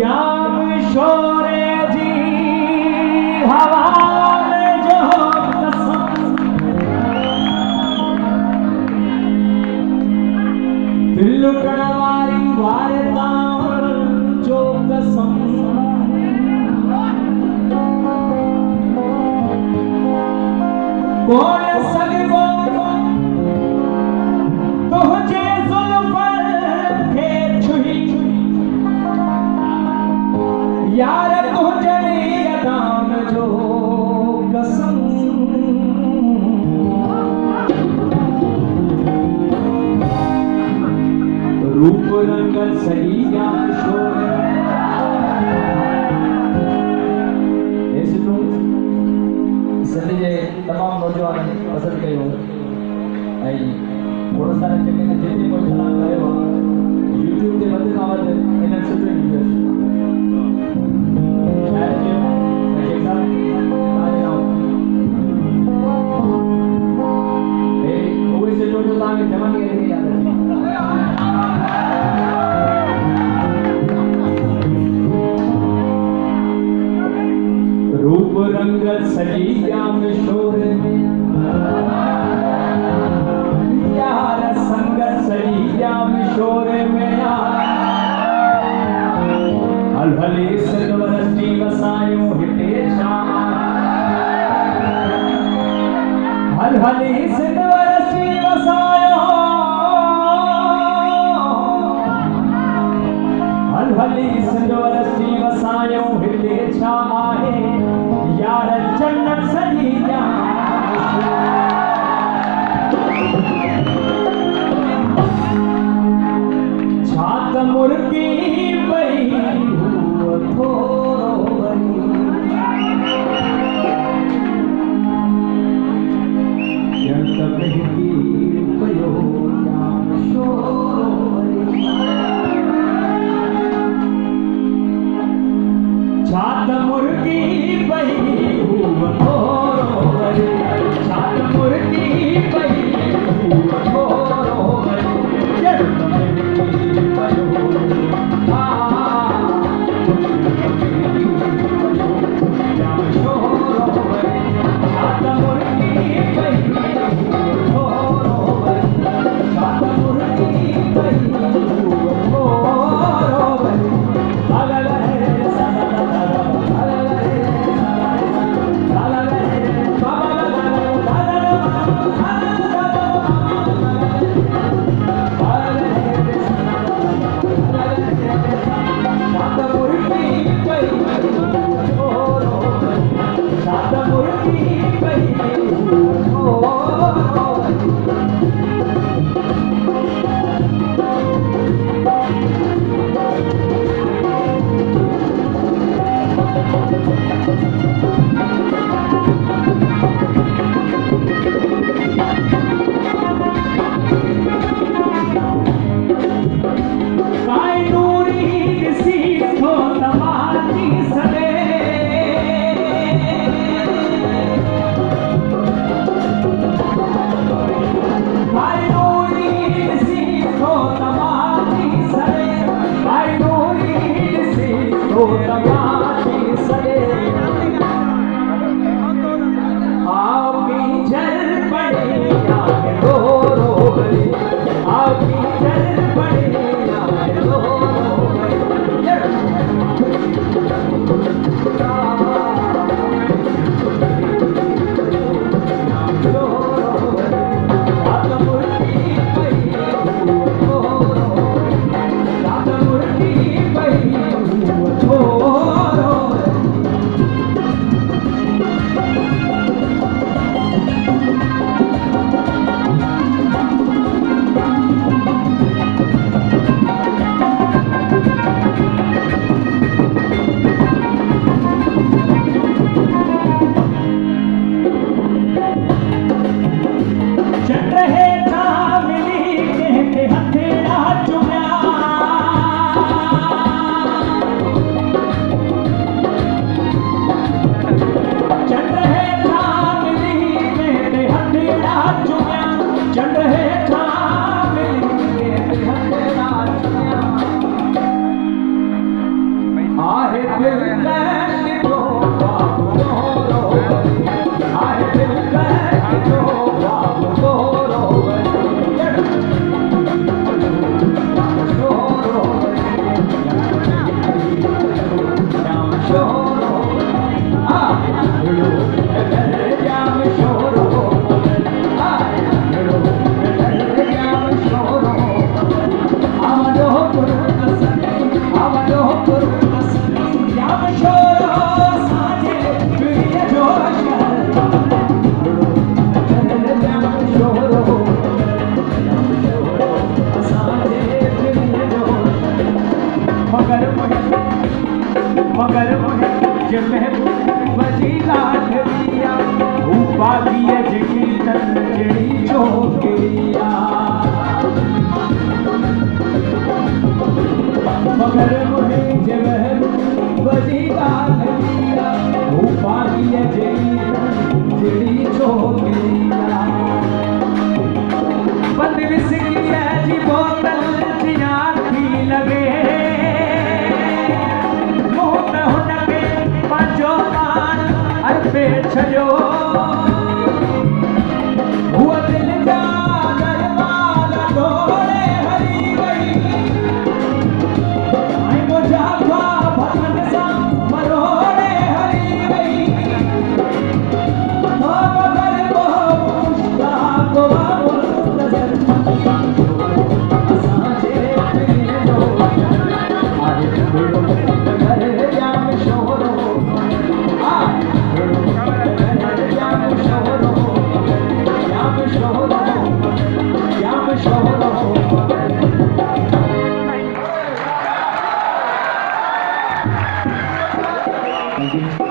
याम शोरे जी हवाले जो कसम दिल कड़वारी वारता जो कसम कौन सगो तुझे जुल्फर के छुई यार तुझे यदाम जो कसम रूप रंग सही यार शोर ऐसे तो इसलिए तमाम नौजवान पसंद कयो आई थोड़ा सारा चक्कर में जेती कोई चला कयो YouTube ते वधे ना वधे इन सुठे वीडियो शायद जो एक साल आए आओ ए वो से जो लागे जमाने के याद है रूप रंग सजिया में शोर यार संगत सजिया में शोर में हल हली सिलवरती वसायो हिते शाम हल हली सिलवरती वसायो हल हली सिलवरती वसायो हिते शाम यार जन्नत सजी जा छात मुर्गी पई हुआ थोरो वरी यंत बहकी पयो याम शोरो वरी छात मुर्गी पई हुआ थोरो वरी छात मुर्गी पई हुआ थोरो वरी यंत बहकी पयो याम शोरो वरी छात मुर्गी पई हुआ थोरो वरी छात मुर्गी पई हुआ थोरो वरी Oh मगर जब बजी लाख दिया उपाधि जगी तंजड़ी चौकिया मगर जब बजी लाख दिया उपाधि जगी तंजड़ी चौकिया बंद विस्की जी बोतल जिया थी लगे छो हुआ दिल जा दरबार डोले हरी गई आई मुझा खा भगन सा मरोड़े हरी गई मगर वो मुश्ताक मुंतजर असांजे दिल जो आए भेड़ो घर जाम शोरो Thank you.